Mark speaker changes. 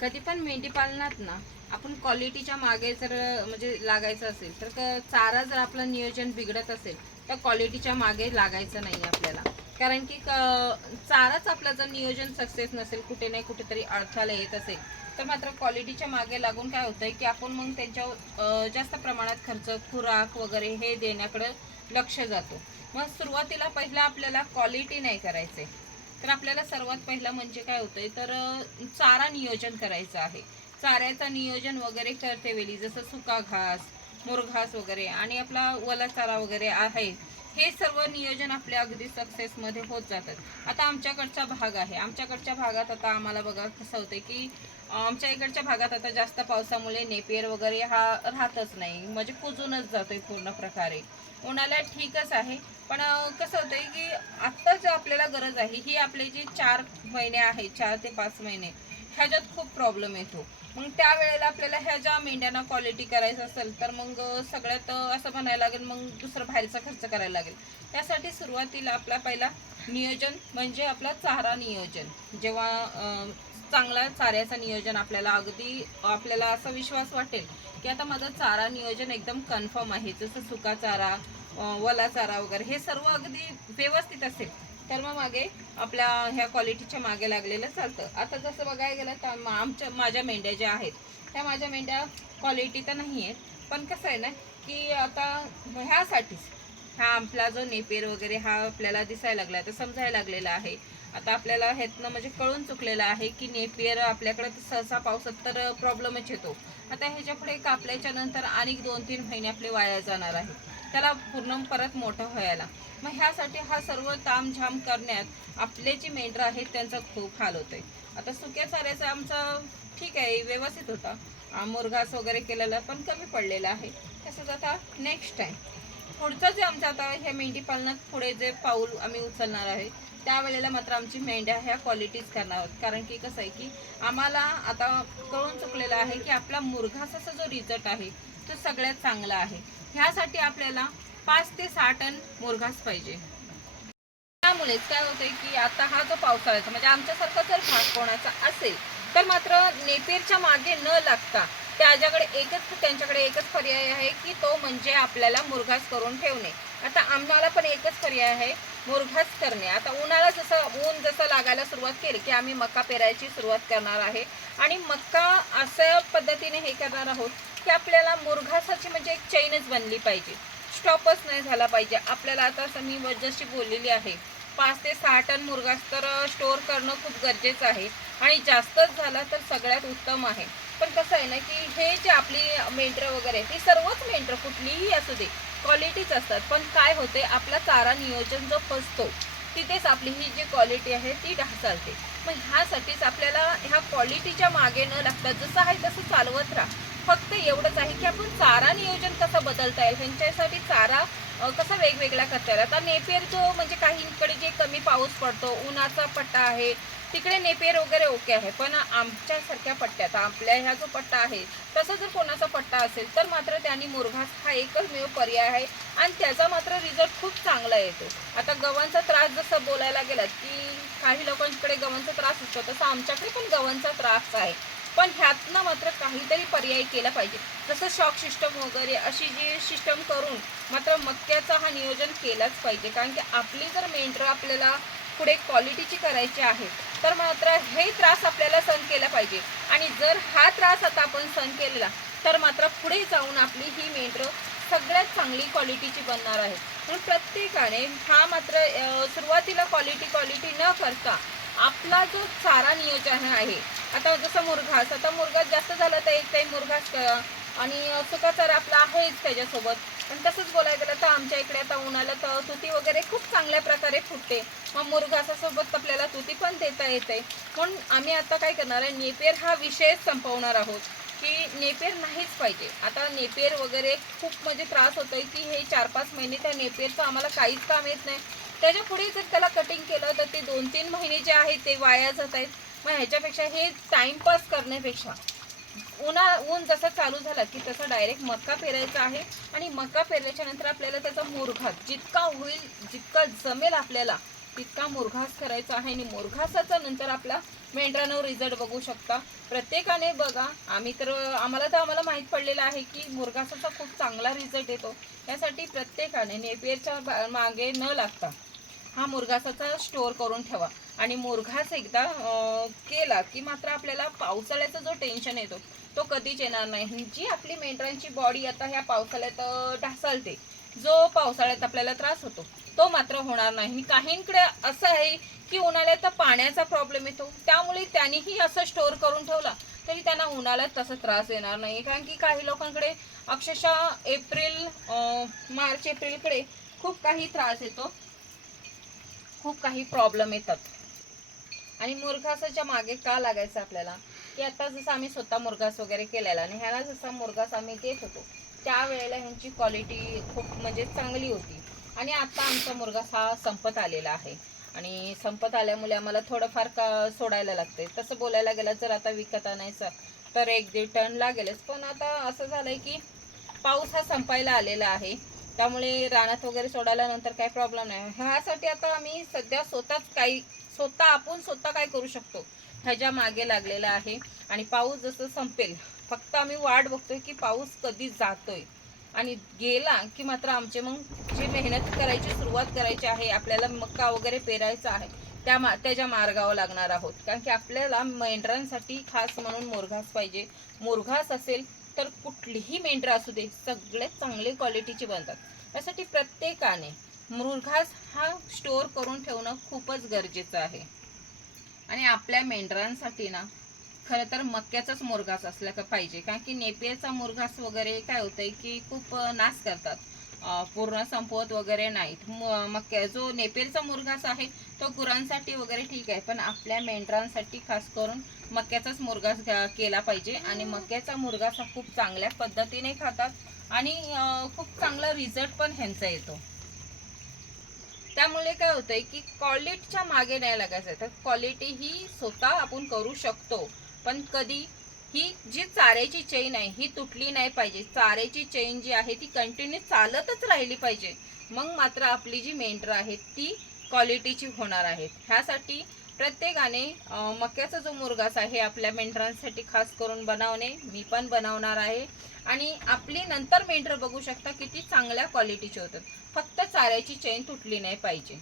Speaker 1: कधी पण मेंढी पालनात ना आपण क्वालिटीच्या मागे जर म्हणजे लागायचं असेल तर क- चारा जर आपलं नियोजन बिघडत असेल तर क्वालिटीच्या मागे लागायचं नाही आपल्याला. कारण की क- चाराच आपलं जर नियोजन सक्सेस नसेल कुठे नाही कुठेतरी अडथळा येत असेल तर मात्र क्वालिटीच्या मागे लागून काय होतं की आपण मग त्यांच्या जास्त प्रमाणात खर्च खुराक वगैरे हे देण्याकडे लक्ष जातो. मग सुरुवातीला पहिला आपल्याला क्वालिटी नाही करायचे तर आपल्याला सर्वात पहिला म्हणजे काय होतंय? तर चारा नियोजन करायचं आहे. चाऱ्याचं नियोजन वगैरे करते वेळी जसं सुका घास मुरघास वगैरे आणि आपला वला चारा वगैरे आहे. हे सर्व नियोजन आपल्या अगदी सक्सेसमध्ये होत जातात. आता आमच्याकडचा भाग आहे. आमच्याकडच्या भागात आता आम्हाला बघा कसं होतं की आमच्या इकडच्या भागात आता जास्त पावसामुळे नेपियर वगैरे हा राहतच नाही. म्हणजे कुजूनच जातोय पूर्ण प्रकारे. उन्हाळ्यात ठीकच आहे. पण कसं कसं होतंय की आत्ता जे आपल्याला गरज आहे. ही आपले जे चार महिने आहेत चार ते पाच महिने ह्याच्यात खूप प्रॉब्लेम येतो. मग त्यावेळेला आपल्याला ह्या ज्या मेंढ्यांना क्वालिटी करायचं असेल तर मग सगळ्यात असं म्हणायला लागेल मग दुसरं बाहेरचा खर्च करायला लागेल. त्यासाठी सुरुवातीला आपला पहिला नियोजन म्हणजे आपला चारा नियोजन. जेव्हा चांगला चाऱ्याचं नियोजन आपल्याला अगदी आपल्याला असा विश्वास वाटेल की आता माझं चारा नियोजन एकदम कन्फर्म आहे. जसं सुका चारा वला चारा वगैरे हे सर्व अगदी व्यवस्थित असेल. तर मग मागे आपल्या ह्या क्वालिटीच्या मागे लागलेलं चालतं. आता जसं बघायला गेलं तर मा- आमच्या माझ्या मेंढ्या ज्या आहेत त्या माझ्या मेंढ्या क्वालिटी तर नाही आहेत पण कसं आहे ना की आता ह्यासाठीच हा आपला जो नेपेर वगैरे हा आपल्याला दिसायला लागला तर समजायला लागलेला आहे. आता आपल्याला ह्यातनं म्हणजे कळून चुकलेलं आहे की नेपियर आपल्याकडे तर सहसा पावसात तर प्रॉब्लेमच येतो. आता ह्याच्या पुढे कापल्याच्या नंतर आणि दोन तीन महिने आपले वाया जाणार आहेत. त्याला पूर्ण परत मोठं व्हायला. मग ह्यासाठी हा सर्व तामझाम करण्यात आपले जे मेंढरं आहेत त्यांचा खूप हाल आहे आता सुक्या चाऱ्याचा आमचा ठीक आहे व्यवस्थित होता. मुरघास वगैरे केलेला पण कमी पडलेला आहे. तसंच आता नेक्स्ट टाईम पुढचं जे आमचं आता ह्या मेंढी पालनात पुढे जे पाऊल आम्ही उचलणार आहे त्यावेळेला मात्र आमची मेंढ्या ह्या क्वालिटीज करणार आहोत. कारण की कसं आहे की आम्हाला आता कळून चुकलेलं आहे की आपला मुरघासाचा जो रिझल्ट आहे तो सगळ्यात चांगला आहे. ह्यासाठी आपल्याला पाच ते सहा टन मुरघास पाहिजे. त्यामुळेच काय होतंय की आता हा जो पावसाळ्याचा म्हणजे आमच्यासारखा जर भाग कोणाचा असेल तर मात्र नेपेरच्या मागे न लागता त्याच्याकडे एकच त्यांच्याकडे एकच पर्याय आहे की तो म्हणजे आपल्याला मुरघास करून ठेवणे. आता आम्हाला पण एकच पर्याय आहे मुरघास करणे. आता उन्हाळा जसं ऊन जसं लागायला सुरुवात केली की आम्ही मका पेरायची सुरुवात करणार आहे. आणि मक्का असं पद्धतीने हे करणार आहोत की आपल्याला मुरघासाची म्हणजे एक चैनच बनली पाहिजे. स्टॉपच नाही झाला पाहिजे. आपल्याला आता असं मी जशी बोललेली आहे. पाच ते सहा टन मुरघास तर स्टोअर करणं खूप गरजेचं आहे. आणि जास्तच झाला तर सगळ्यात उत्तम आहे. पण कसं आहे ना की हे जे आपली मेंढरं वगैरे ही सर्वच मेंढरं कुठलीही असू दे क्वालिटीच असतात. पण काय होते आपला चारा नियोजन जो फसतो तिथेच आपली ही जी क्वालिटी आहे ती ढासळते. मग ह्यासाठीच आपल्याला ह्या क्वालिटीच्या मागे न लागता जसं आहे तसं चालवत राहा. फक्त एवढंच आहे की आपण चारा नियोजन कसं बदलता येईल? ह्यांच्यासाठी चारा कसा वेगवेगळा करता येईल आता नेपेर जो म्हणजे काहींकडे जे कमी पाऊस पडतो उन्हाचा पट्टा आहे तिकडे नेपेर वगैरे ओके आहे पण आमच्यासारख्या पट्ट्यात आपल्या ह्या जो पट्टा आहे तसा जर कोणाचा पट्टा असेल तर मात्र त्यांनी मुरघास हा एकमेव पर्याय आहे आणि त्याचा मात्र रिझल्ट खूप चांगला येतो. आता गव्हांचा त्रास जसं बोलायला गेलात की काही लोकांकडे गव्हांचा त्रास असतो तसं आमच्याकडे पण गव्हांचा त्रास आहे. पण ह्यातनं मात्र काहीतरी पर्याय केला पाहिजे. जसं शॉक सिस्टम वगैरे अशी जी सिस्टम करून मात्र मक्याचा हा नियोजन केलाच पाहिजे. कारण की आपली जर मेंढरं आपल्याला पुढे क्वालिटीची करायची आहे तर मात्र हे त्रास आपल्याला सहन केला पाहिजे. आणि जर हा त्रास आता आपण सहन केलेला तर मात्र पुढे जाऊन आपली ही मेंढरं सगळ्यात चांगली क्वालिटीची बनणार आहे. म्हणून प्रत्येकाने हा मात्र सुरुवातीला क्वालिटी क्वालिटी न करता आपला जो चारा नियोजन आहे आता जसं मुरघास आता मुरघास जास्त झालं तर एक टाईम मुरघास करा आणि सुका चारा आपला आहेच त्याच्यासोबत. पण तसंच बोलायचं गेलं तर आमच्या इकडे आता उन्हाला तर तुती वगैरे खूप चांगल्या प्रकारे फुटते. मग मुरघासासोबत आपल्याला तुती पण देता येते. म्हणून आम्ही आता काय करणार आहे नेपेर हा विषयच संपवणार आहोत. की नेपेर नाहीच पाहिजे. आता नेपेर वगैरे खूप म्हणजे त्रास होतोय की हे चार पाच महिने त्या नेपेरचं आम्हाला काहीच काम येत नाही. त्याच्या पुढे जर त्याला कटिंग केलं तर ते दोन तीन महिने जे आहेत ते वाया जात आहेत. मग ह्याच्यापेक्षा हे टाइमपास करण्यापेक्षा उन्हा ऊन जसं चालू झालं की तसं डायरेक्ट मका पेरायचा आहे. आणि मका पेरल्याच्या नंतर आपल्याला त्याचा मुरघात जितका होईल जितका जमेल आपल्याला तितका मुरघास करायचा आहे आणि मुरघासाचा नंतर आपला मेंढरानं रिझल्ट बघू शकता. प्रत्येकाने बघा आम्ही तर आम्हाला तर आम्हाला माहीत पडलेलं आहे की मुरघासाचा खूप चांगला रिझल्ट येतो. यासाठी प्रत्येकाने नेपियरच्या मागे न लागता हा मुरघासाचा स्टोअर करून ठेवा. आणि मुरघास एकदा केला की मात्र आपल्याला पावसाळ्याचा जो टेन्शन येतो तो कधीच येणार नाही. जी आपली मेंढरांची बॉडी आता ह्या पावसाळ्यात अं, ढासळते जो पावसाळ्यात आपल्याला त्रास होतो तो मात्र होणार नाही. काहींकडे असं आहे की उन्हाळ्यात पाण्याचा प्रॉब्लेम येतो. त्यामुळे त्यांनीही असं स्टोअर करून ठेवला तरी त्यांना उन्हाळ्यात तसा त्रास येणार नाही कारण की काही लोकांकडे अक्षरशः एप्रिल मार्च एप्रिलकडे खूप काही त्रास येतो. खूप काही प्रॉब्लेम येतात. आणि मुरघासाच्या मागे का लागायचं आपल्याला? की आता जसं आम्ही स्वतः मुरघास वगैरे केलेला आणि ह्याला जसा मुरघास आम्ही देत होतो त्यावेळेला ह्यांची क्वालिटी खूप म्हणजे चांगली होती. आणि आता आमचा मुलगा हा संपत आलेला आहे. आणि संपत आल्यामुळे आम्हाला थोडंफार का सोडायला लागते तसं बोलायला गेलं जर आता विकत आणायचं तर एक दीड टन लागेलच. पण आता असं झालंय की पाऊस हा संपायला आलेला आहे. त्यामुळे रानात वगैरे सोडायला नंतर काही प्रॉब्लेम नाही. ह्यासाठी आता आम्ही सध्या स्वतःच काही स्वतः आपण स्वतः काय करू शकतो? ह्याच्या मागे लागलेला आहे. आणि पाऊस जसं संपेल फक्त आम्ही वाट बघतोय की पाऊस कधी जातोय. आणि गेला की मात्र आमचे मग जी मेहनत करायची सुरुवात करायची आहे आपल्याला मक्का वगैरे पेरायचा आहे त्या मा त्याच्या मार्गावर लागणार आहोत. कारण की आपल्याला मेंढरांसाठी खास म्हणून मुरघास पाहिजे. मुरघास असेल तर कुठलीही मेंढरं असू दे सगळे चांगले क्वालिटीचे बनतात. त्यासाठी प्रत्येकाने मुरघास हा स्टोअर करून ठेवणं खूपच गरजेचं आहे. आणि आपल्या मेंढरांसाठी ना खरं तर मक्याचाच मुरघास असला का पाहिजे. कारण की नेपियरचा मुरघास वगैरे काय होतंय की खूप नाश करतात. पूर्ण संपवत वगैरे नाहीत. म- मक्या जो नेपियरचा मुरघास आहे तो गुरांसाठी वगैरे ठीक आहे. पण आपल्या मेंढरांसाठी खास करून मक्याचाच मुरघास केला पाहिजे. आणि मक्याचा मुरघास हा खूप चांगल्या पद्धतीने खातात. आणि खूप चांगला रिझल्ट पण ह्यांचा येतो. त्यामुळे काय होतंय की क्वालिटीच्या मागे नाही लागायचं. तर क्वालिटी ही स्वतः आपण करू शकतो. पण कधी ही जी चाऱ्याची चेन आहे ही तुटली नाही पाहिजे. चाऱ्याची चेन जी आहे ती कंटिन्यू चालतच राहिली पाहिजे. मग मात्र आपली जी मेंढरं आहेत ती क्वालिटीची होणार आहेत ह्यासाठी प्रत्येकाने मक्याचा जो मुरगास आहे आपल्या मेंढरांसाठी खास करून बनवणे मी पण बनवणार आहे. आणि आपली नंतर मेंढर बघू शकता किती चांगल्या क्वालिटीचे होतात. फक्त चाऱ्याची चेन तुटली नाही पाहिजे.